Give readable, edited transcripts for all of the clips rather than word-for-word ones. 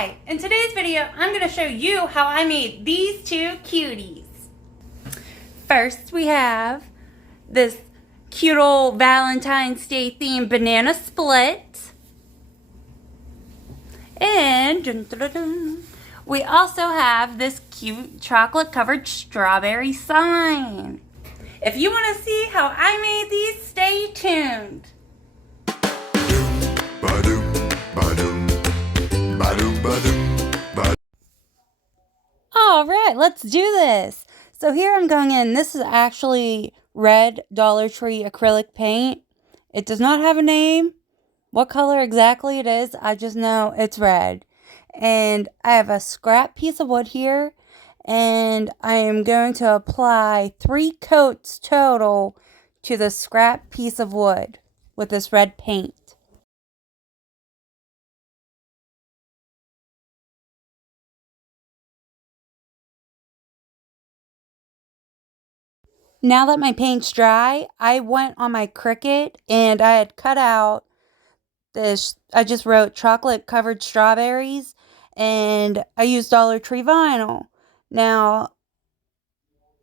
Hi, in today's video, I'm going to show you how I made these two cuties. First, we have this cute old Valentine's Day themed banana split. And we also have this cute chocolate covered strawberry sign. If you want to see how I made these, stay tuned. All right, let's do this. So here I'm going in. This is actually red DollarTree acrylic paint. It does not have a name. What color exactly it is, I just know it's red. And I have a scrap piece of wood here. And I am going to apply 3 coats total to the scrap piece of wood with this red paint. Now that my paint's dry, I went on my Cricut and I had cut out this. I just wrote chocolate covered strawberries and I used DollarTree vinyl. Now,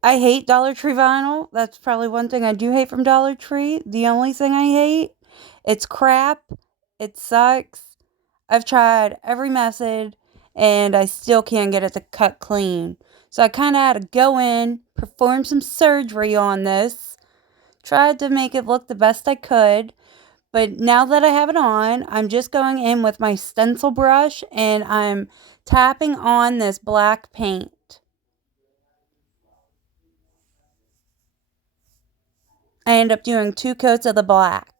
I hate DollarTree vinyl. That's probably one thing I do hate from DollarTree. The only thing I hate, it's crap. It sucks. I've tried every method and I still can't get it to cut clean. So I kind of had to go in, perform some surgery on this, tried to make it look the best I could. But now that I have it on, I'm just going in with my stencil brush and I'm tapping on this black paint. I end up doing 2 coats of the black.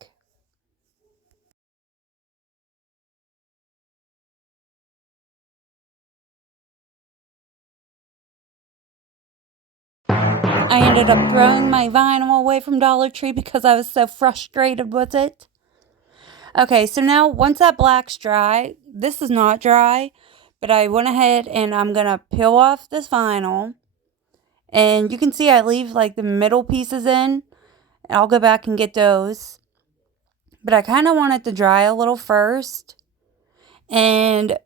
I ended up throwing my vinyl away from Dollar Tree because I was so frustrated with it. Okay, so now once that black's dry, this is not dry, but I went ahead and I'm going to peel off this vinyl. And you can see I leave like the middle pieces in. And I'll go back and get those. But I kind of want it to dry a little first. And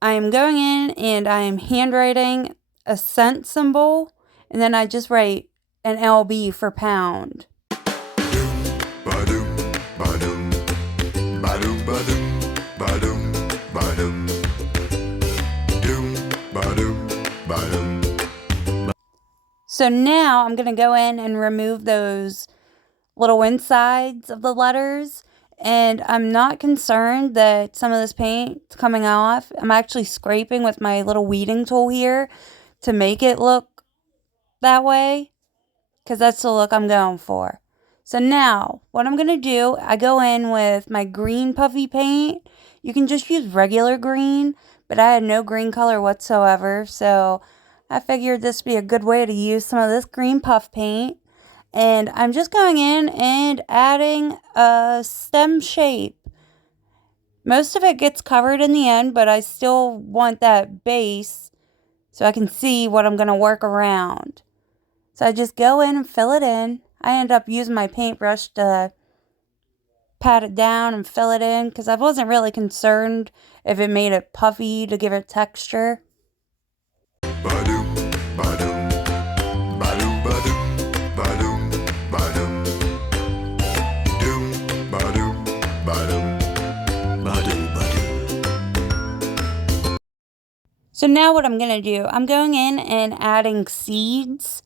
I am going in and I am handwriting a cent symbol. And then I just write an LB for pound. So now I'm going to go in and remove those little insides of the letters. And I'm not concerned that some of this paint's coming off. I'm actually scraping with my little weeding tool here to make it look that way, because that's the look I'm going for. So now, what I'm going to do, I go in with my green puffy paint. You can just use regular green, but I had no green color whatsoever, so I figured this would be a good way to use some of this green puff paint. And I'm just going in and adding a stem shape. Most of it gets covered in the end, but I still want that base so I can see what I'm going to work around. So I just go in and fill it in. I end up using my paintbrush to pat it down and fill it in because I wasn't really concerned if it made it puffy to give it texture. So now what I'm going to do, I'm going in and adding seeds.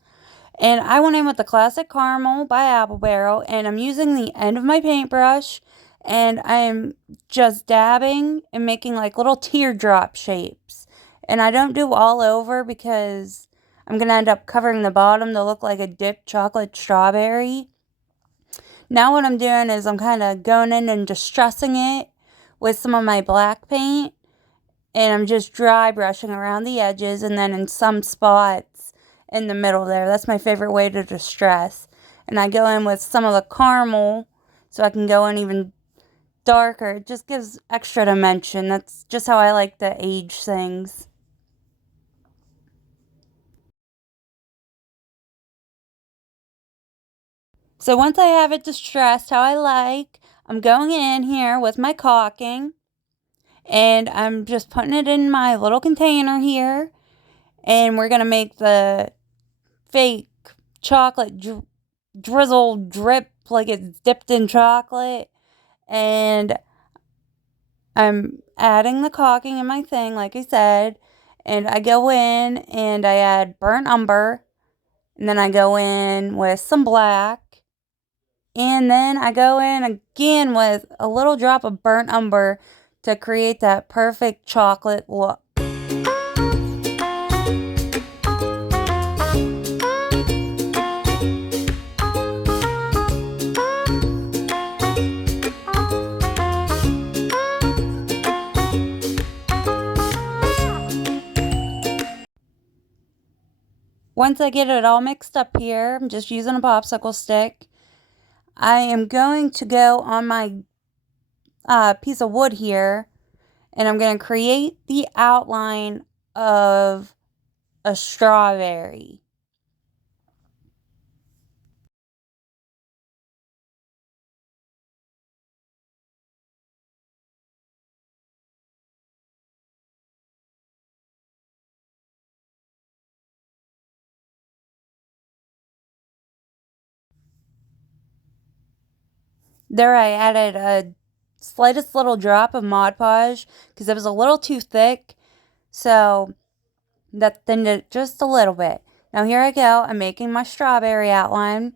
And I went in with the Classic Caramel by Apple Barrel. And I'm using the end of my paintbrush. And I am just dabbing and making like little teardrop shapes. And I don't do all over because I'm going to end up covering the bottom to look like a dipped chocolate strawberry. Now what I'm doing is I'm kind of going in and distressing it with some of my black paint. And I'm just dry brushing around the edges and then in some spots in the middle there. That's my favorite way to distress. And I go in with some of the caramel so I can go in even darker. It just gives extra dimension. That's just how I like to age things. So once I have it distressed how I like, I'm going in here with my caulking. And I'm just putting it in my little container here. And we're going to make the fake chocolate drizzle drip like it's dipped in chocolate. And I'm adding the caulking in my thing, like I said. And I go in and I add burnt umber. And then I go in with some black. And then I go in again with a little drop of burnt umber to create that perfect chocolate look. Once I get it all mixed up here, I'm just using a popsicle stick. I am going to go on my piece of wood here, and I'm going to create the outline of a strawberry. There I added a slightest little drop of Mod Podge because it was a little too thick, so that thinned it just a little bit. Now here I go. I'm making my strawberry outline.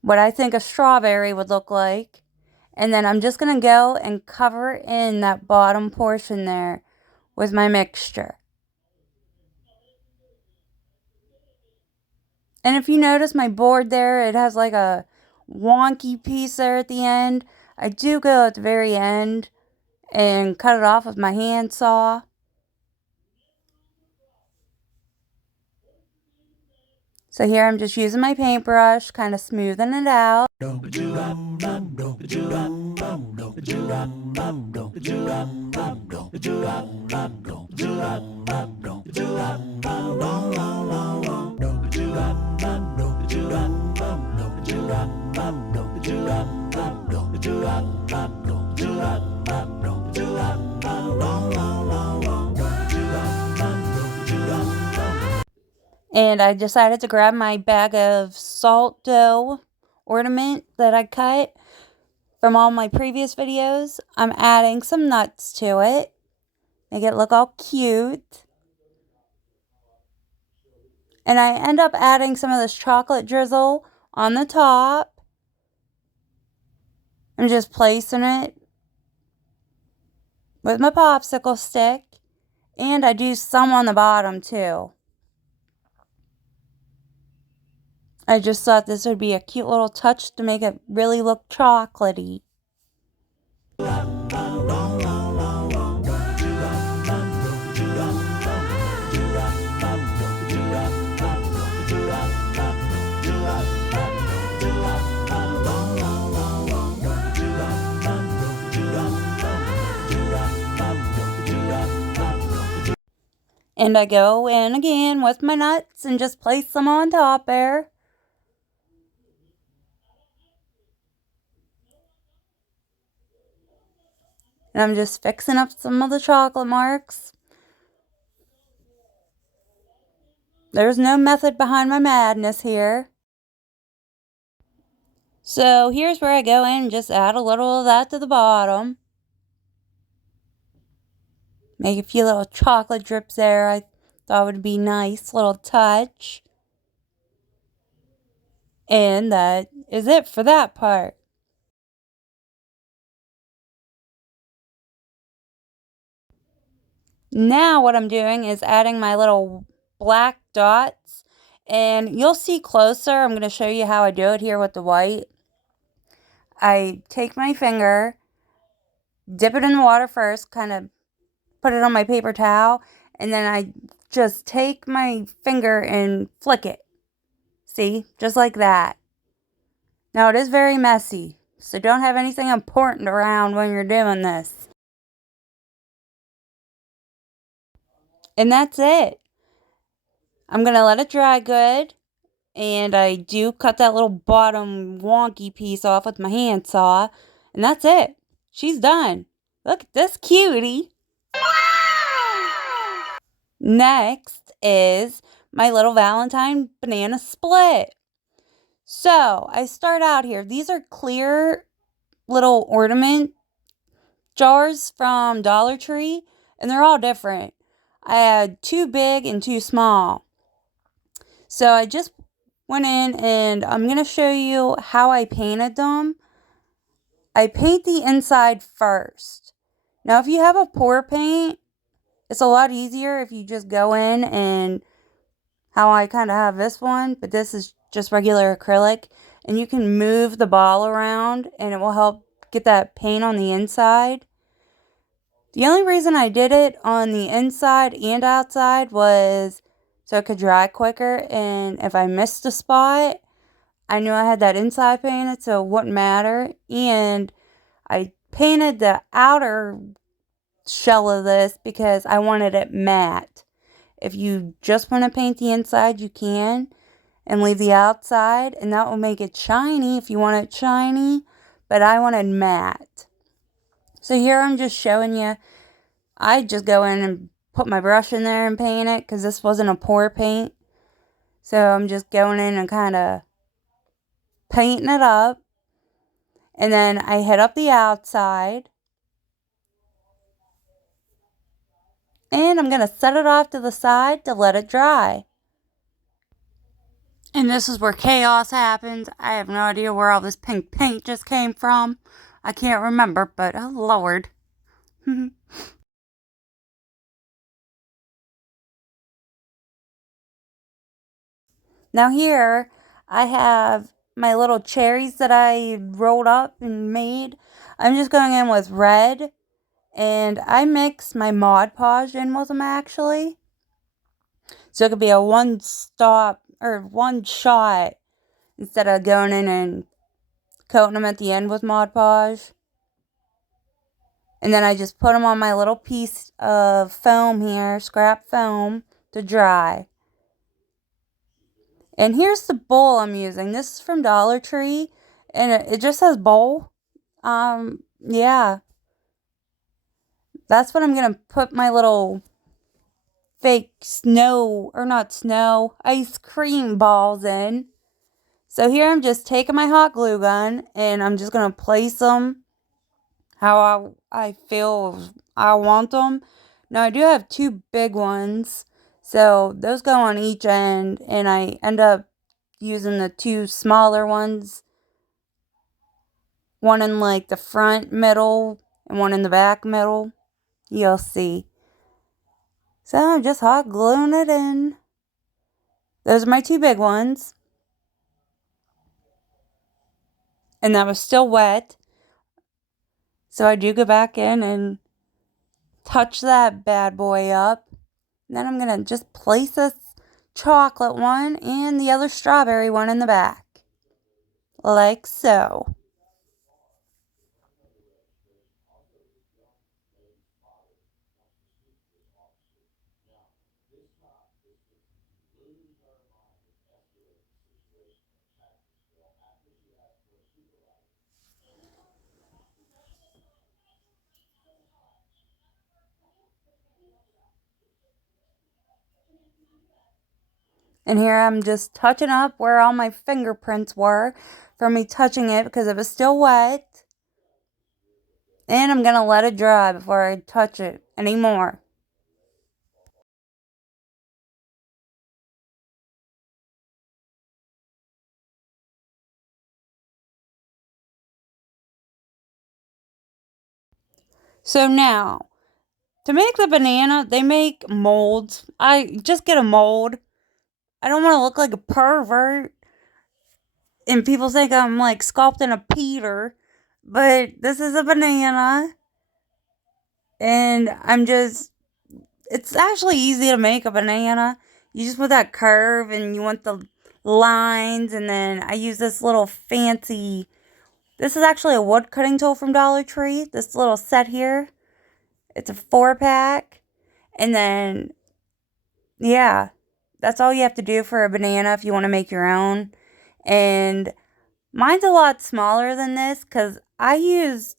What I think a strawberry would look like. And then I'm just going to go and cover in that bottom portion there with my mixture. And if you notice my board there, it has like a wonky piece there at the end. I do go at the very end and cut it off with my handsaw. So here I'm just using my paintbrush, kind of smoothing it out. And I decided to grab my bag of salt dough ornament that I cut from all my previous videos. I'm adding some nuts to it. Make it look all cute. And I end up adding some of this chocolate drizzle on the top. I'm just placing it with my popsicle stick. And I do some on the bottom too. I just thought this would be a cute little touch to make it really look chocolatey. And I go in again with my nuts and just place them on top there. And I'm just fixing up some of the chocolate marks. There's no method behind my madness here. So here's where I go in and just add a little of that to the bottom. Make a few little chocolate drips there. I thought would be nice little touch. And that is it for that part. Now what I'm doing is adding my little black dots. And you'll see closer. I'm going to show you how I do it here with the white. I take my finger, dip it in the water first, kind of put it on my paper towel, and then I just take my finger and flick it. See? Just like that. Now it is very messy, so don't have anything important around when you're doing this. And that's it. I'm going to let it dry good. And I do cut that little bottom wonky piece off with my handsaw. And that's it. She's done. Look at this cutie. Next is my little Valentine banana split. So I start out here. These are clear little ornament jars from Dollar Tree, and they're all different. I had 2 big and 2 small. So I just went in and I'm going to show you how I painted them. I paint the inside first. Now, if you have a pour paint, it's a lot easier if you just go in and how I kind of have this one, but this is just regular acrylic, and you can move the ball around and it will help get that paint on the inside. The only reason I did it on the inside and outside was so it could dry quicker, and if I missed a spot, I knew I had that inside painted, so it wouldn't matter. And I painted the outer shell of this because I wanted it matte. If you just want to paint the inside, you can, and leave the outside, and that will make it shiny if you want it shiny, but I wanted matte. So here I'm just showing you. I just go in and put my brush in there and paint it because this wasn't a pour paint. So I'm just going in and kind of painting it up. And then I hit up the outside. And I'm going to set it off to the side to let it dry. And this is where chaos happens. I have no idea where all this pink paint just came from. I can't remember, but oh Lord. Now here, I have my little cherries that I rolled up and made. I'm just going in with red, and I mix my Mod Podge in with them actually. So it could be a one stop or one shot instead of going in and coating them at the end with Mod Podge. And then I just put them on my little piece of foam here, scrap foam, to dry. And here's the bowl I'm using. This is from Dollar Tree, and it just says bowl. Yeah. That's what I'm going to put my little fake snow, or not snow, ice cream balls in. So here I'm just taking my hot glue gun, and I'm just going to place them how I feel I want them. Now I do have 2 big ones, so those go on each end, and I end up using the 2 smaller ones, one in like the front middle and one in the back middle. You'll see. So I'm just hot gluing it in. Those are my 2 big ones. And that was still wet. So I do go back in and touch that bad boy up. And then I'm going to just place this chocolate one and the other strawberry one in the back. Like so. And here I'm just touching up where all my fingerprints were from me touching it because it was still wet. And I'm going to let it dry before I touch it anymore. So now, to make the banana, they make molds. I just get a mold. I don't want to look like a pervert. And people think I'm like sculpting a Peter. But this is a banana. And it's actually easy to make a banana. You just put that curve and you want the lines. And then I use this little fancy, this is actually a wood cutting tool from Dollar Tree. This little set here. It's a 4-pack. And then, yeah, that's all you have to do for a banana if you want to make your own. And mine's a lot smaller than this because I used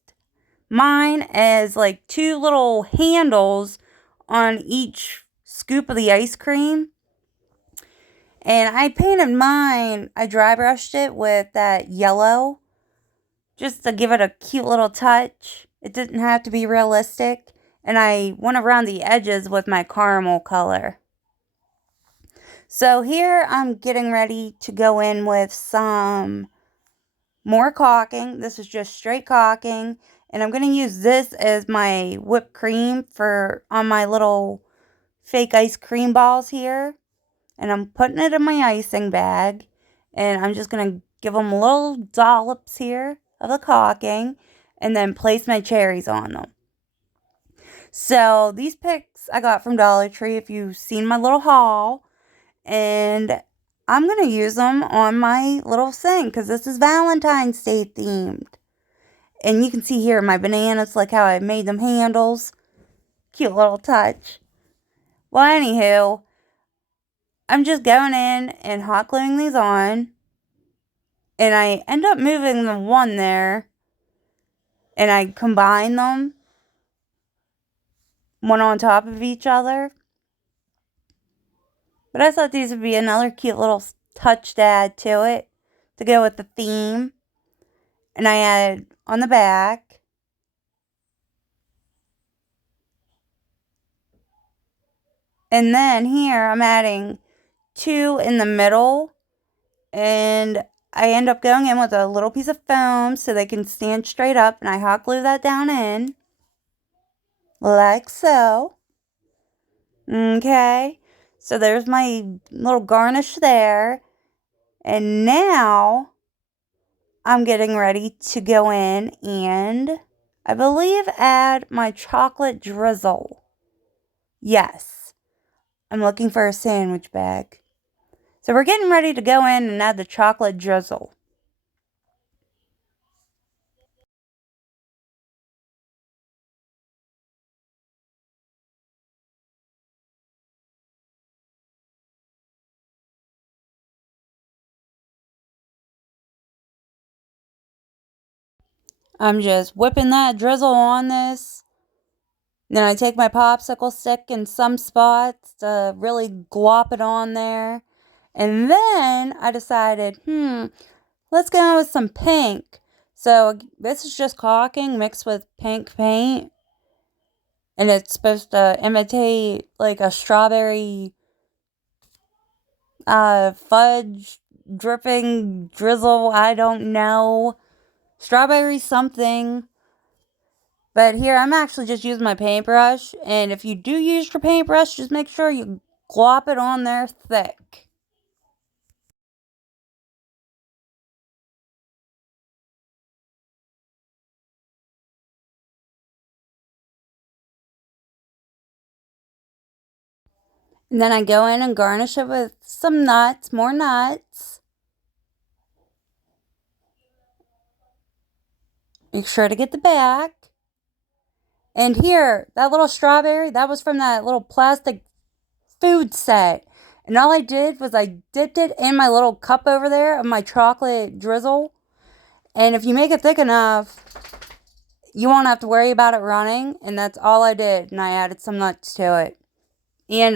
mine as like 2 little handles on each scoop of the ice cream. And I painted mine, I dry brushed it with that yellow just to give it a cute little touch. It didn't have to be realistic. And I went around the edges with my caramel color. So here I'm getting ready to go in with some more caulking. This is just straight caulking. And I'm going to use this as my whipped cream for on my little fake ice cream balls here. And I'm putting it in my icing bag. And I'm just going to give them little dollops here of the caulking. And then place my cherries on them. So these picks I got from DollarTree if you've seen my little haul. And I'm going to use them on my little thing because this is Valentine's Day themed. And you can see here my bananas, like how I made them handles. Cute little touch. Well, anywho, I'm just going in and hot gluing these on. And I end up moving the one there. And I combine them. One on top of each other. But I thought these would be another cute little touch to add to it. To go with the theme. And I added on the back. And then here I'm adding 2 in the middle. And I end up going in with a little piece of foam so they can stand straight up. And I hot glue that down in. Like so. Okay. So there's my little garnish there. And now I'm getting ready to go in and I believe add my chocolate drizzle. Yes. I'm looking for a sandwich bag. So we're getting ready to go in and add the chocolate drizzle. I'm just whipping that drizzle on this. Then I take my popsicle stick in some spots to really glop it on there. And then I decided, let's go with some pink. So this is just caulking mixed with pink paint. And it's supposed to imitate like a strawberry fudge dripping drizzle. I don't know. Strawberry something. But here, I'm actually just using my paintbrush. And if you do use your paintbrush, just make sure you glop it on there thick. And then I go in and garnish it with some nuts, more nuts. Make sure to get the back. And here, that little strawberry, that was from that little plastic food set. And all I did was I dipped it in my little cup over there of my chocolate drizzle. And if you make it thick enough, you won't have to worry about it running. And that's all I did. And I added some nuts to it. And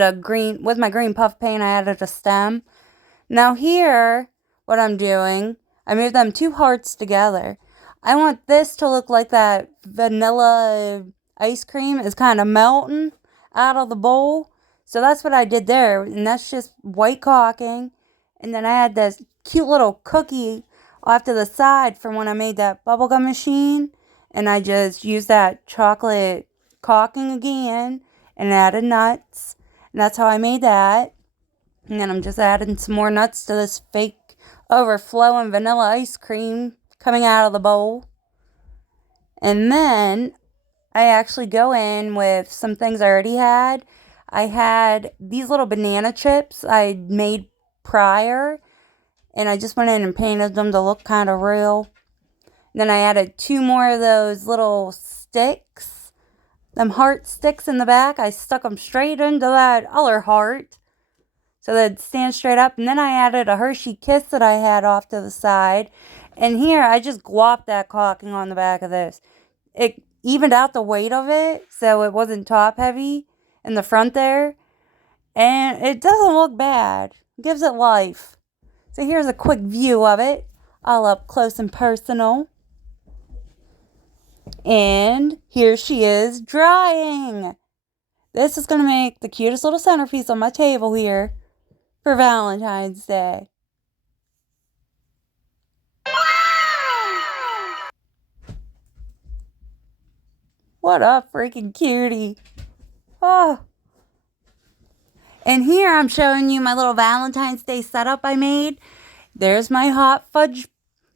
with my green puff paint, I added a stem. Now here, what I'm doing, I moved them 2 hearts together. I want this to look like that vanilla ice cream is kind of melting out of the bowl. So that's what I did there. And that's just white caulking. And then I had this cute little cookie off to the side from when I made that bubblegum machine. And I just used that chocolate caulking again and added nuts. And that's how I made that. And then I'm just adding some more nuts to this fake overflowing vanilla ice cream coming out of the bowl. And then I actually go in with some things I already had. I had these little banana chips I made prior. And I just went in and painted them to look kind of real. And then I added 2 more of those little sticks. Them heart sticks in the back. I stuck them straight into that other heart. So that it'd stand straight up. And then I added a Hershey Kiss that I had off to the side. And here, I just glopped that caulking on the back of this. evened out the weight of it so it wasn't top heavy in the front there. And it doesn't look bad. It gives it life. So here's a quick view of it, all up close and personal. And here she is drying. This is going to make the cutest little centerpiece on my table here for Valentine's Day. What a freaking cutie. Oh. And here I'm showing you my little Valentine's Day setup I made. There's my hot fudge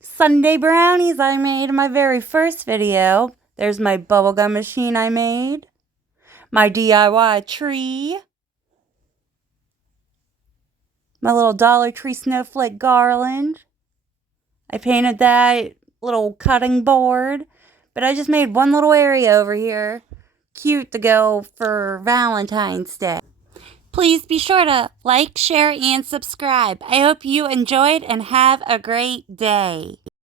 sundae brownies I made in my very first video. There's my bubblegum machine I made. My DIY tree. My little DollarTree snowflake garland. I painted that little cutting board. But I just made one little area over here. Cute to go for Valentine's Day. Please be sure to like, share, and subscribe. I hope you enjoyed and have a great day.